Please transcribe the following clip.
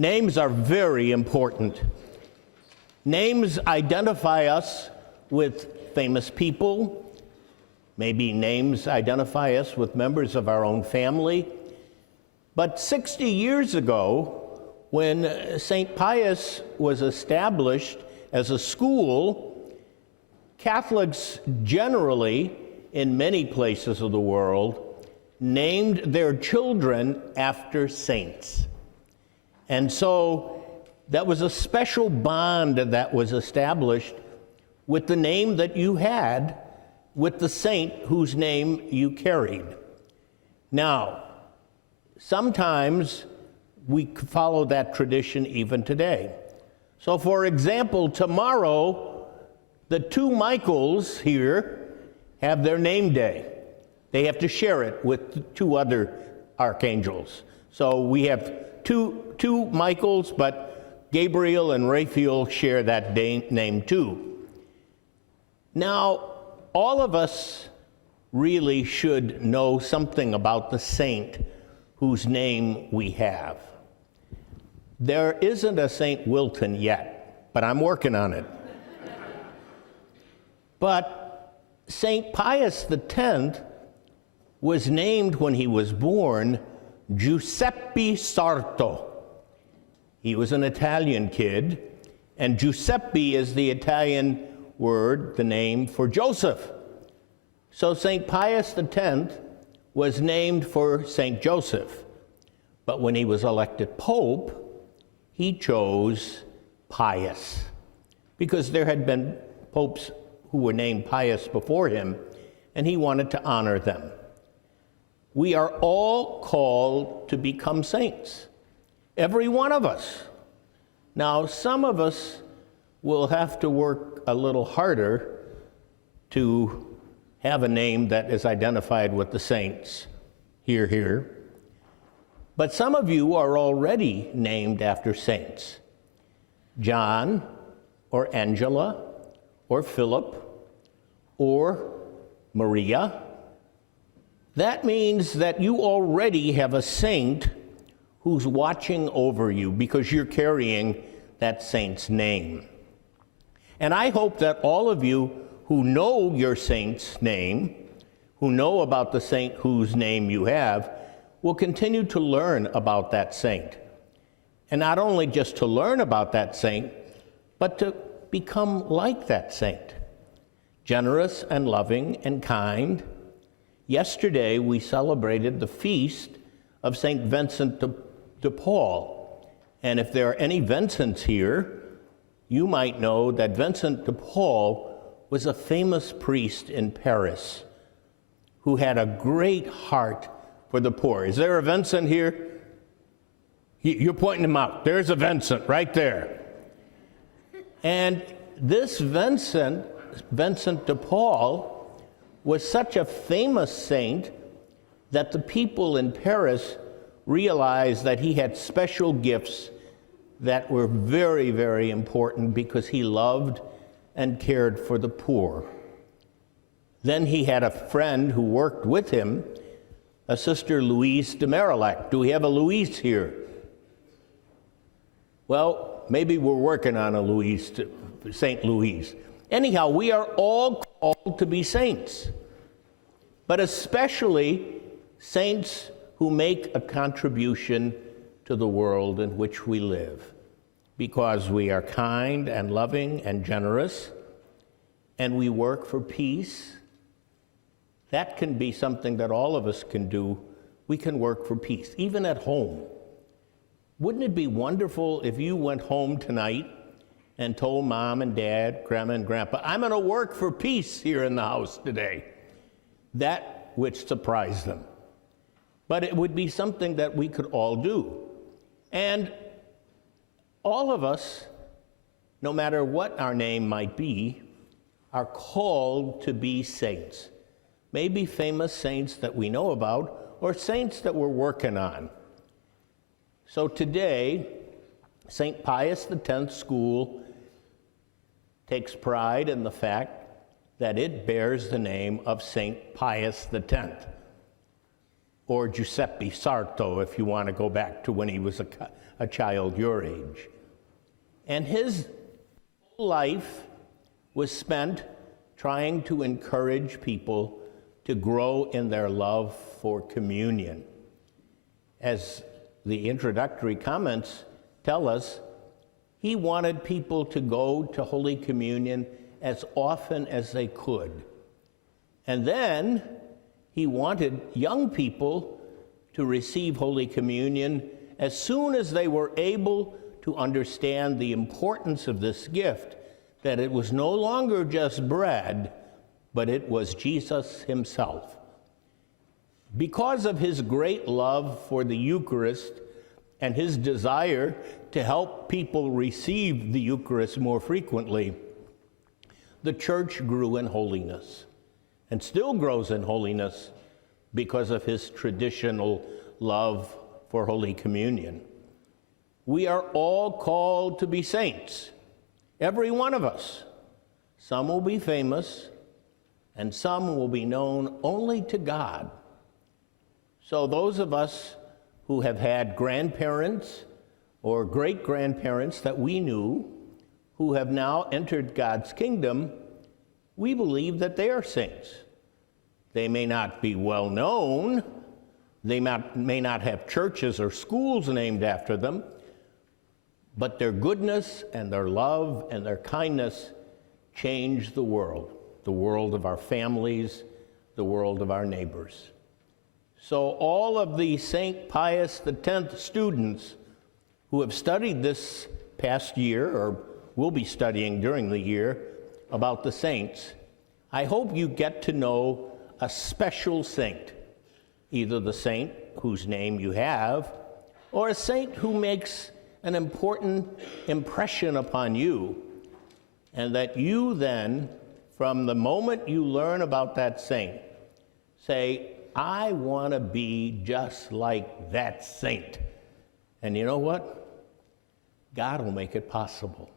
Names are very important. Names identify us with famous people. Maybe names identify us with members of our own family. But 60 years ago, when St. Pius was established as a school, Catholics generally, in many places of the world, named their children after saints. And so that was a special bond that was established with the name that you had, with the saint whose name you carried. Now, sometimes we follow that tradition even today. So, for example, tomorrow, the two Michaels here have their name day. They have to share it with two other archangels. So we have two Michaels, but Gabriel and Raphael share that name too. Now, all of us really should know something about the saint whose name we have. There isn't a St. Wilton yet, but I'm working on it. But St. Pius X was named when he was born Giuseppe Sarto. He was an Italian kid, and Giuseppe is the Italian word, the name for Joseph. So St. Pius X was named for St. Joseph. But when he was elected Pope, he chose Pius, because there had been popes who were named Pius before him, and he wanted to honor them. We are all called to become saints, every one of us. Now, some of us will have to work a little harder to have a name that is identified with the saints. Hear, hear. But some of you are already named after saints. John, or Angela, or Philip, or Maria. That means that you already have a saint who's watching over you because you're carrying that saint's name. And I hope that all of you who know your saint's name, who know about the saint whose name you have, will continue to learn about that saint. And not only just to learn about that saint, but to become like that saint, generous and loving and kind. Yesterday, we celebrated the feast of St. Vincent de Paul. And if there are any Vincents here, you might know that Vincent de Paul was a famous priest in Paris who had a great heart for the poor. Is there a Vincent here? You're pointing him out. There's a Vincent right there. And this Vincent de Paul, was such a famous saint that the people in Paris realized that he had special gifts that were very, very important because he loved and cared for the poor. Then he had a friend who worked with him, a Sister Louise de Marillac. Do we have a Louise here? Well, maybe we're working on a Louise, St. Louise. Anyhow, we are all called to be saints, but especially saints who make a contribution to the world in which we live, because we are kind and loving and generous, and we work for peace. That can be something that all of us can do. We can work for peace, even at home. Wouldn't it be wonderful if you went home tonight and told Mom and Dad, Grandma and Grandpa, I'm going to work for peace here in the house today? That would surprise them. But it would be something that we could all do. And all of us, no matter what our name might be, are called to be saints. Maybe famous saints that we know about, or saints that we're working on. So today, St. Pius X School takes pride in the fact that it bears the name of St. Pius X. or Giuseppe Sarto, if you want to go back to when he was a child your age. And his life was spent trying to encourage people to grow in their love for communion. As the introductory comments tell us, he wanted people to go to Holy Communion as often as they could. And then he wanted young people to receive Holy Communion as soon as they were able to understand the importance of this gift, that it was no longer just bread, but it was Jesus himself. Because of his great love for the Eucharist and his desire to help people receive the Eucharist more frequently, the Church grew in holiness and still grows in holiness because of his traditional love for Holy Communion. We are all called to be saints, every one of us. Some will be famous, and some will be known only to God. So those of us who have had grandparents or great-grandparents that we knew who have now entered God's kingdom, we believe that they are saints. They may not be well known, they may not have churches or schools named after them, but their goodness and their love and their kindness change the world of our families, the world of our neighbors. So all of the St. Pius X students who have studied this past year, or will be studying during the year, about the saints, I hope you get to know a special saint, either the saint whose name you have, or a saint who makes an important impression upon you, and that you then, from the moment you learn about that saint, say, I want to be just like that saint. And you know what? God will make it possible.